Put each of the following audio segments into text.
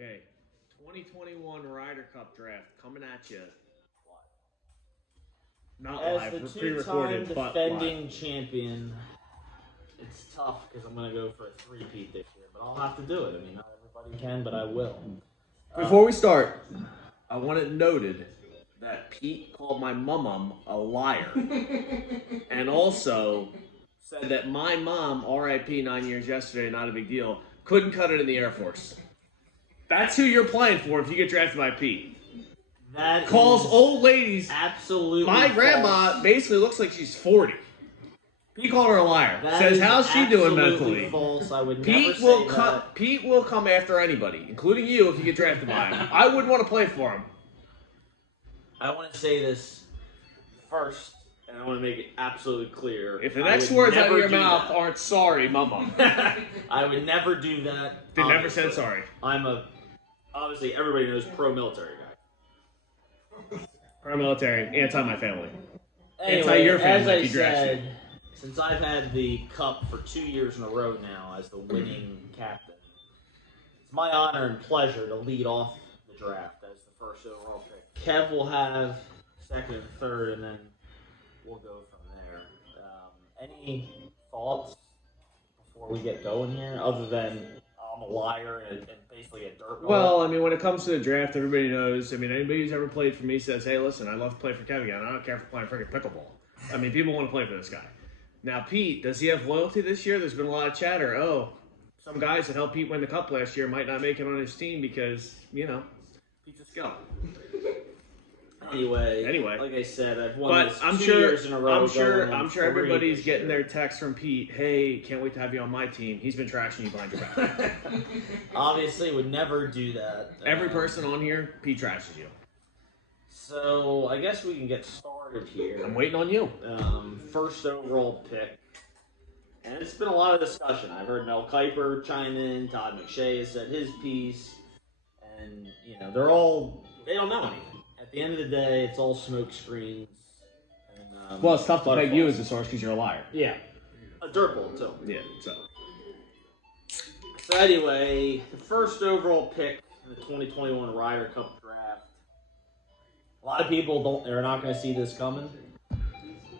Okay, 2021 Ryder Cup draft coming at you. Not As live, the we're two-time pre-recorded, but defending live. champion, it's tough because I'm going to go for a three-peat this year, but I'll have to do it. I mean, not everybody can, but I will. Before we start, I want it noted that Pete called my mum a liar, and also said that my mom, R.I.P. 9 years yesterday, not a big deal, couldn't cut it in the Air Force. That's who you're playing for if you get drafted by Pete. That Calls is old ladies. absolutely My grandma false. basically looks like she's 40. Pete called her a liar. That Says, is how's she doing absolutely mentally? false. I would Pete never will say come. that. Pete will come after anybody, including you, if you get drafted by him. I wouldn't want to play for him. I want to say this first, and I want to make it absolutely clear. If the next words out of your mouth that. aren't sorry, mama. I would never do that. They never said sorry. Obviously, everybody knows pro-military guy. Pro-military, anti-my family. Anyway, Anti your family as I if you draft you. said, since I've had the cup for 2 years in a row now as the winning captain, it's my honor and pleasure to lead off the draft as the first overall pick. Kev will have second and third, and then we'll go from there. Any thoughts before we get going here, other than I'm a liar and basically a dirt ball? Well, I mean, when it comes to the draft, everybody knows. I mean, anybody who's ever played for me says, hey, listen, I love to play for Kevin again. I don't care if we're playing freaking pickleball. I mean, people want to play for this guy. Now, Pete, does he have loyalty this year? There's been a lot of chatter. Oh, some guys that helped Pete win the cup last year might not make it on his team because, you know, Pete's a skeleton. Anyway, like I said, I've won But this I'm 2 sure, years in a row. I'm sure three everybody's this getting year. their text from Pete. Hey, can't wait to have you on my team. He's been trashing you behind your back. Obviously, would never do that. Every person on here, Pete trashes you. So I guess we can get started here. I'm waiting on you. First overall pick, and it's been a lot of discussion. I've heard Mel Kiper chime in. Todd McShay has said his piece, and they don't know anything. At the end of the day, it's all smoke screens. And, Well, it's tough to peg you butterflies. as a source because you're a liar. Yeah, a dirt ball too. Yeah, so. So anyway, the first overall pick in the 2021 Ryder Cup draft. A lot of people are not going to see this coming.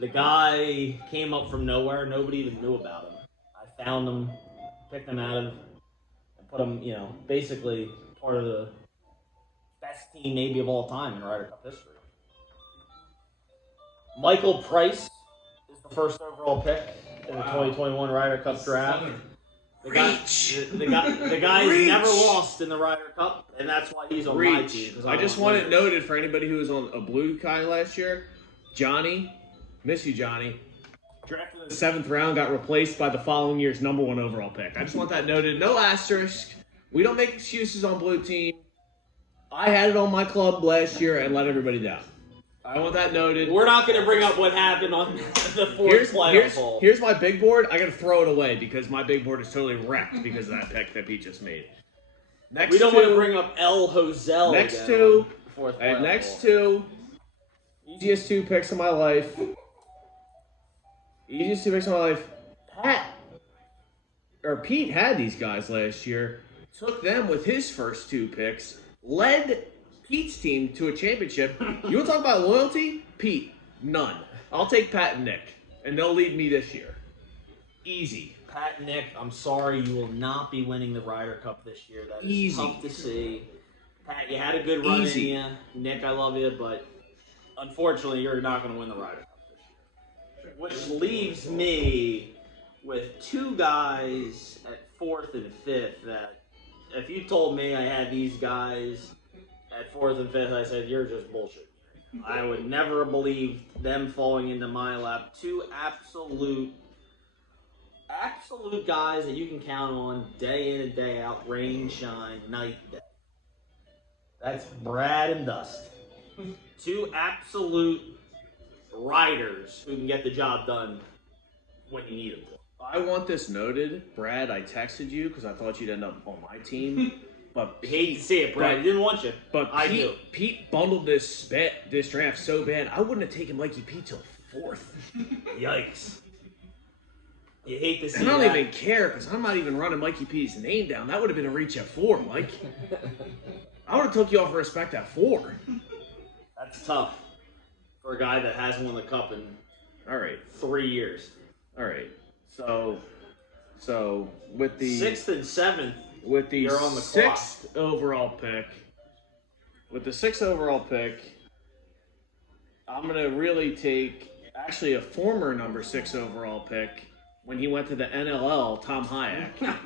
The guy came up from nowhere. Nobody even knew about him. I found him, picked him out of, and put him, basically part of the best team maybe of all time in Ryder Cup history. Michael Price is the first overall pick in the 2021 Ryder Cup draft. The guy's never lost in the Ryder Cup, and that's why he's on my team. I just want it noted for anybody who was on a blue guy last year. Johnny, miss you, Johnny. Drafted in the 7th round, got replaced by the following year's #1 overall pick. I just want that noted. No asterisk. We don't make excuses on blue team. I had it on my club last year and let everybody down. I want that noted. We're not going to bring up what happened on the fourth playoff hole. Here's my big board. I got to throw it away because my big board is totally wrecked because of that pick that Pete just made. We don't want to bring up El Hosel. Next two, easiest 2 picks of my life. Easiest 2 picks of my life. Pete had these guys last year, took them with his first 2 picks, led Pete's team to a championship. You want to talk about loyalty? Pete, none. I'll take Pat and Nick, and they'll lead me this year. Easy. Pat and Nick, I'm sorry, you will not be winning the Ryder Cup this year. That is tough to see. Pat, you had a good run in you. Nick, I love you, but unfortunately, you're not going to win the Ryder Cup this year. Which leaves me with 2 guys at 4th and 5th that if you told me I had these guys at 4th and 5th, I said, you're just bullshit. I would never have believed them falling into my lap. 2 absolute guys that you can count on day in and day out, rain, shine, night, day. That's Brad and Dust. 2 absolute riders who can get the job done when you need them to. I want this noted. Brad, I texted you because I thought you'd end up on my team. But Hate to see it, Brad. He didn't want you. But Pete bundled this draft so bad, I wouldn't have taken Mikey Pete till 4th. Yikes. You hate to see I don't that. even care because I'm not even running Mikey P's name down. That would have been a reach at 4, Mike. I would have took you off of respect at 4. That's tough for a guy that hasn't won the cup in All right. 3 years. All right. So with the 6th and 7th, with the you're on the 6th overall pick, I'm gonna really take actually a former number 6 overall pick when he went to the NLL, Tom Hayek,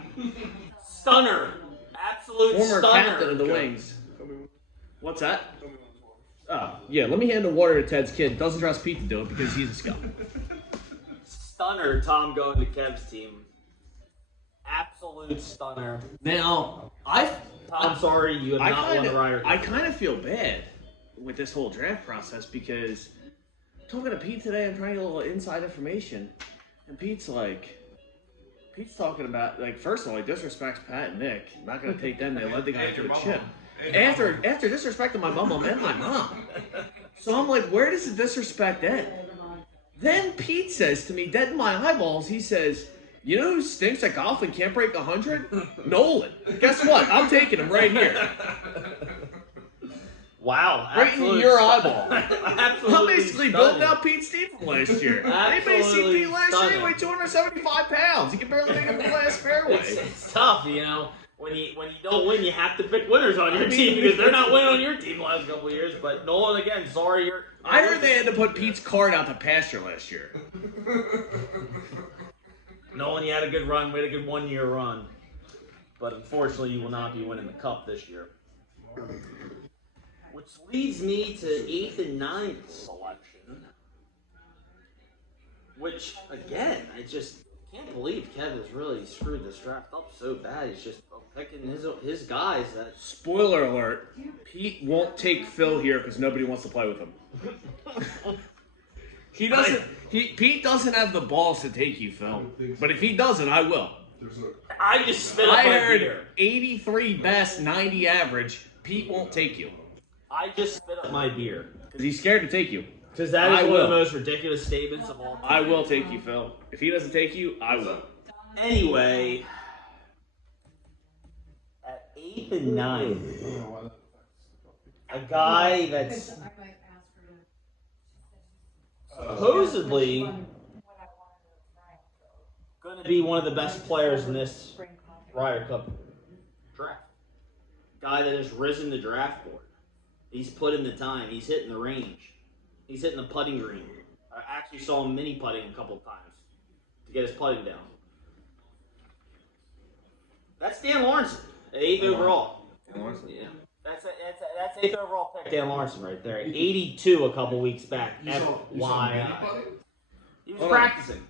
stunner, absolute former stunner. captain of the Wings. What's that? Oh yeah, let me hand the water to Ted's kid. Doesn't trust Pete to do it because he's a scum. Stunner, Tom going to Kev's team. Absolute stunner. Now I'm sorry you have not won the Ryder Cup. I kind of feel bad with this whole draft process because talking to Pete today, I'm trying to get a little inside information, and Pete's talking about, like, first of all, he disrespects Pat and Nick. I'm not going to take them. They led the guy to a chip. After disrespecting my mom and my mom. So I'm like, where does the disrespect end? Then Pete says to me, dead in my eyeballs, he says, you know who stinks at golf and can't break 100? Nolan. Guess what? I'm taking him right here. Wow. Right in your eyeball. Absolutely I'm basically stunning. building out Pete Steve from last year. Anybody see Pete last year? He weighed 275 pounds. He can barely make it to the last fairway. It's tough, you know. When you don't win, you have to pick winners on your team because they're not winning on your team the last couple of years. But Nolan, again, sorry you're. I heard they had to put Pete's card out to pasture last year. Nolan, you had a good run. We had a good 1-year run. But unfortunately, you will not be winning the cup this year. Which leads me to 8th and 9th selection. Which, again, I just can't believe Kev has really screwed this draft up so bad. He's just picking his guys that... Spoiler alert, Pete won't take Phil here because nobody wants to play with him. Pete doesn't have the balls to take you, Phil. But if he doesn't, I will. I just spit up my beer. 83 best, 90 average. Pete won't take you. I just spit up my beer. Because he's scared to take you. Because that is one of the most ridiculous statements of all time. I will take you, Phil. If he doesn't take you, I will. Anyway, at 8th and 9th, a guy that's supposedly going to be one of the best players in this Ryder Cup draft. Guy that has risen the draft board. He's put in the time. He's hitting the range. He's hitting the putting green. I actually saw him mini putting a couple of times to get his putting down. That's Dan Lawrence, 8th overall. Dan Lawrence? Yeah. That's 8th overall pick. Dan Lawrence right there. 82 a couple weeks back. FYI. He was practicing.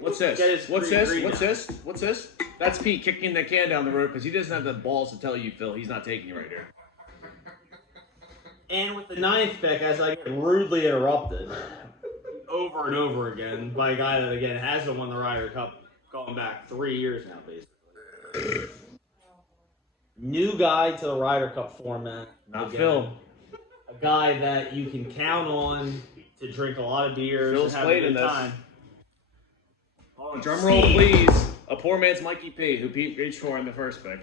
What's this? What's this? That's Pete kicking the can down the road because he doesn't have the balls to tell you, Phil, he's not taking you right here. And with the 9th pick, as I get rudely interrupted over and over again by a guy that, again, hasn't won the Ryder Cup going back 3 years now, basically. New guy to the Ryder Cup format. Not again. Phil. A guy that you can count on to drink a lot of beers Phil's and have a played in good this. time. Oh, drum roll, please. A poor man's Mikey P, who Pete reached for in the first pick.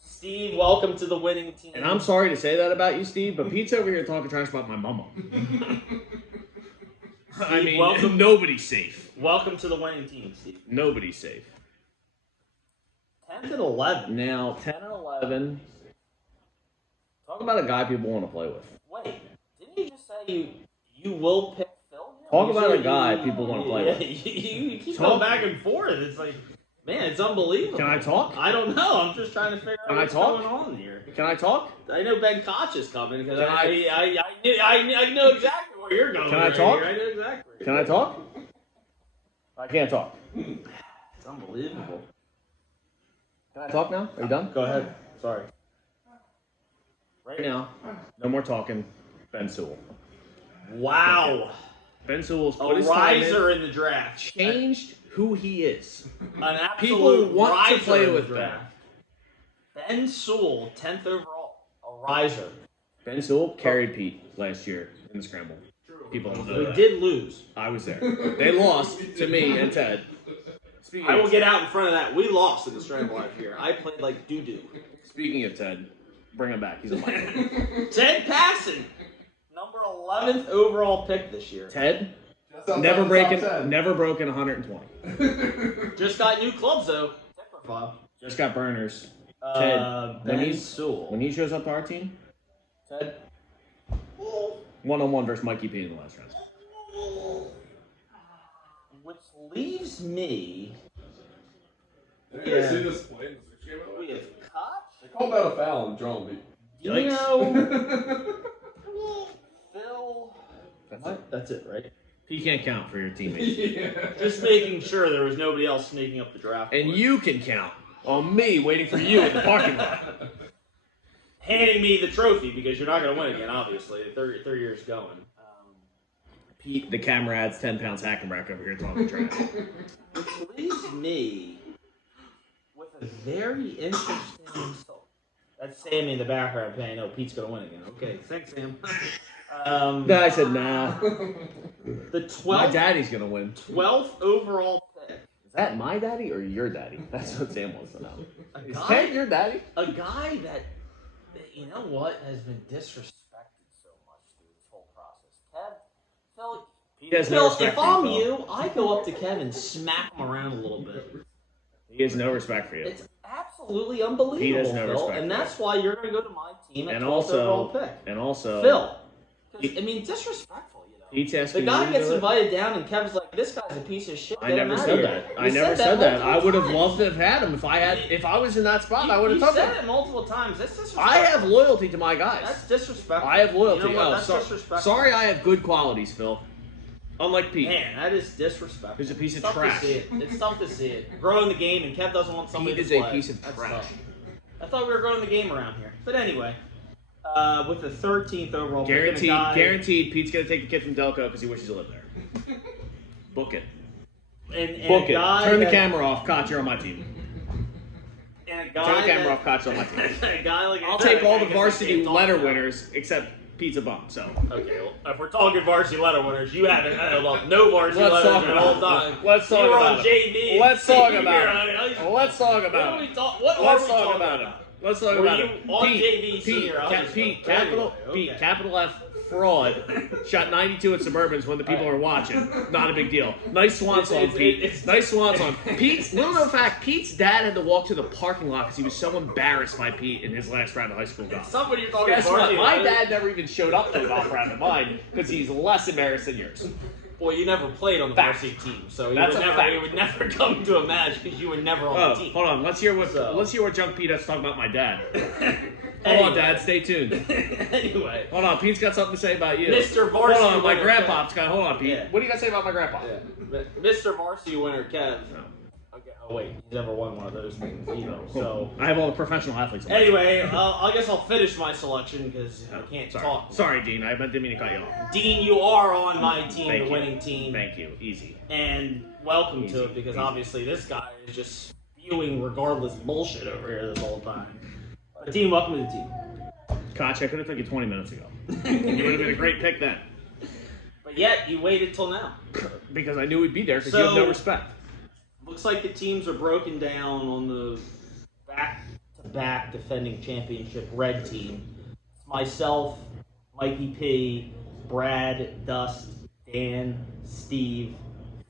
Steve, welcome to the winning team. And I'm sorry to say that about you, Steve, but Pete's over here talking trash about my mama. I mean, nobody's safe. Welcome to the winning team, Steve. Nobody's safe. 10th and 11th. Now, 10 and 11. Talk about a guy people want to play with. Wait, didn't you just say you will pick Phil? Talk about a guy people want to play with. You keep going back and forth. It's like, man, it's unbelievable. Can I talk? I don't know. I'm just trying to figure out what's going on here. Can I talk? I know Ben Koch is coming because I know exactly where you're going. Can I talk? I know exactly. Can I talk? I can't talk. It's unbelievable. Can I talk now? Are you done? Go ahead. Sorry. Right now, no more talking. Ben Sewell. Wow. Ben Sewell's A put his time riser in the draft. changed who he is. An absolute People want to riser play in the with draft. Ben Sewell, 10th overall. A riser. Ben Sewell carried Pete last year in the scramble. People don't know We that. did lose. I was there. They lost to me and Ted. I will get out in front of that. We lost in the scramble last year. I played like doo-doo. Speaking of Ted, bring him back. He's a Viking. Ted Passon, number 11th overall pick this year. Ted, never broken 120. Just got new clubs though. Just got burners. Ted, Sewell. when he shows up to our team, Ted, 1-on-1 versus Mikey P in the last round. Which leaves me. Did you guys see this play in the 6 game? We have Koch. They called that a foul and John beat. Phil. That's it, right? He can't count for your teammates. Yeah. Just making sure there was nobody else sneaking up the draft board. And you can count on me waiting for you in the parking lot. Handing me the trophy because you're not going to win again, obviously. Third year's going. Pete, the camera adds 10 pounds Hackenbrack over here talking trash. Which leaves me with a very interesting result. That's Sammy in the background playing. Oh, Pete's going to win again. Okay, thanks, Sam. No, I said nah. The 12th. My daddy's going to win. 12th overall pick. Is that my daddy or your daddy? That's what Sam wants to know. Is guy- Ted your daddy? A guy that, you know what, has been disrespected so much through this whole process. Phil, if I'm you, I go up to Kevin and smack him around a little bit. He has no respect for you. It's absolutely unbelievable, He has no Phil, respect and for that's why you're going to go to my team at And 12th overall pick. And also, Phil. I mean, disrespectful, you know. Pete's The asking guy you gets to do it? invited down, and Kevin's like, "This guy's a piece of shit." I never said that. I never said that. I would have loved to have had him if I was in that spot. I would have You took said him. it multiple times. That's disrespectful. I have loyalty to my guys. That's disrespectful. I have loyalty. You know what? Oh, That's disrespectful. sorry, I have good qualities, Phil. Unlike Pete. Man, that is disrespectful. He's a piece of It's tough trash. to see it. It's tough to see it. Growing the game, and Kev doesn't want somebody Pete to is play. a piece of That's trash. tough. I thought we were growing the game around here. But anyway, with the 13th overall pick, Guaranteed, Pete's going to take the kid from Delco because he wishes he lived there. Book it. and Book a it. guy Turn the that- camera off. Koch, you're on my team. And a guy Turn the camera that- off. Koch, you're on my team. a guy like I'll that, take all I the guess I varsity can't talk letter about. winners except Pete's a bum. So Okay, well, if we're talking varsity letter winners, you haven't held up no varsity Let's letters talk the about whole it. time. Let's talk You were about on it. JV. Let's talk You about were it. on- Let's talk What about are it. we talk- What Let's are we talk talking about it. Let's talk Were about you it. on Pete, JV senior? I was Pete, just- capital, anyway, Pete, okay. capital F, fraud. Shot 92 at Suburbans when the people are watching. Not a big deal. Nice swan song, Pete. Nice swan song. Pete's, little known fact, Pete's dad had to walk to the parking lot because he was so embarrassed by Pete in his last round of high school golf. Somebody you're talking Guess what? varsity My letters. dad never even showed up to a golf round of mine because he's less embarrassed than yours. Well, you never played on the Fact. varsity team, so you That's would a never, fact. you would never come to a match because you were never on Oh, the team. hold on. Let's hear what Junk Pete has to talk about my dad. Hold on, Dad. Stay tuned. Anyway, Hold on. Pete's got something to say about you. Mr. Varsity Hold on. My winner, grandpa's got. Hold on, Pete. Yeah. What do you got to say about my grandpa? yeah. Mr. Varsity winner Kev. No. Okay. Oh wait, he's never won one of those things either. So I have all the professional athletes. on my anyway, I guess I'll finish my selection because I can't Sorry. talk. Sorry, Dean. I didn't mean to cut you off. Dean, you are on my team, Thank the you. winning team, Thank you. Easy. and welcome Easy, to it because easy. obviously this guy is just spewing regardless bullshit over here this whole time. But team, welcome to the team. Koch, I could have took you 20 minutes ago. You would have been a great pick then. But yet you waited till now. Because I knew we'd be there because you have no respect. Looks like the teams are broken down on the back-to-back defending championship red team. It's myself, Mikey P, Brad, Dust, Dan, Steve,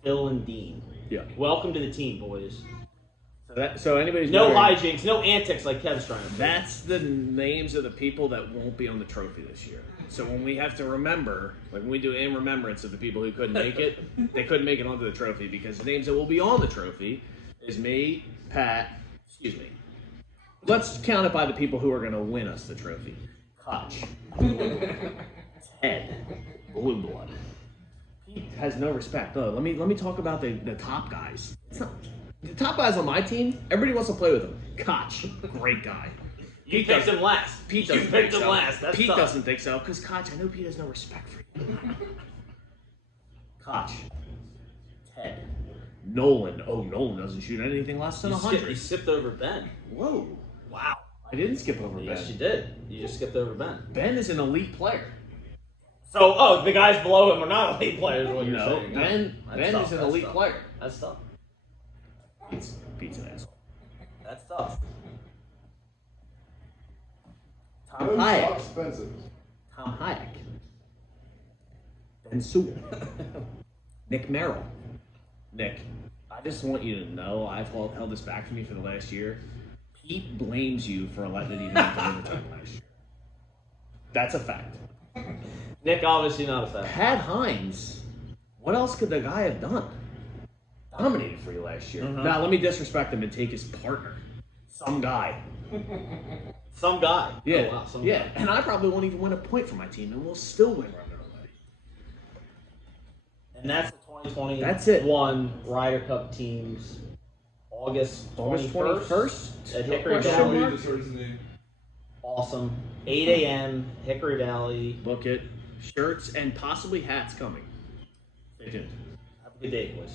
Phil, and Dean. Yeah. Welcome to the team, boys. So anybody's No wondering, hijinks, no antics like Kev's trying to do. That's the names of the people that won't be on the trophy this year. So when we have to remember, like when we do in remembrance of the people who couldn't make it, they couldn't make it onto the trophy because the names that will be on the trophy is me, Pat, excuse me. Let's count it by the people who are going to win us the trophy. Koch, Ted, Blue Blood. Pete has no respect. Oh, let me talk about the top guys. It's not, the top guys on my team, everybody wants to play with him. Koch, great guy. You picked him last. Pete You doesn't picked think him so. last. That's Pete tough. doesn't think so, because Koch, I know Pete has no respect for you. Koch. Ted. Nolan. Oh, Nolan doesn't shoot anything less than You 100. skipped over Ben. Whoa. Wow. I didn't skip over Ben. Yes, you did. You just skipped over Ben. Ben is an elite player. So, the guys below him are not elite players, is what you're No, saying. Ben That's tough, is an that's elite tough. player. That's tough. Pete's an asshole. That's tough. Tom Those Hayek. are expensive. Tom Hayek. Ben Sewell. Nick Merrill. Nick, I just want you to know I've held this back from you for the last year. Pete blames you for letting it even get to overtime last year. That's a fact. Nick, obviously not a fan. Pat Hines, what else could the guy have done? Dominated for you last year. Now, let me disrespect him and take his partner. Some guy. Some guy. Yeah. Oh, wow, some yeah. guy. And I probably won't even win a point for my team, and we'll still win around everybody. And that's the 2021 That's it. Ryder Cup teams. August 21st? at Hickory Question Valley. mark? Just heard his name. Awesome. 8 a.m. Hickory Valley. Book it. Shirts and possibly hats coming. Stay tuned. Have a good day, boys.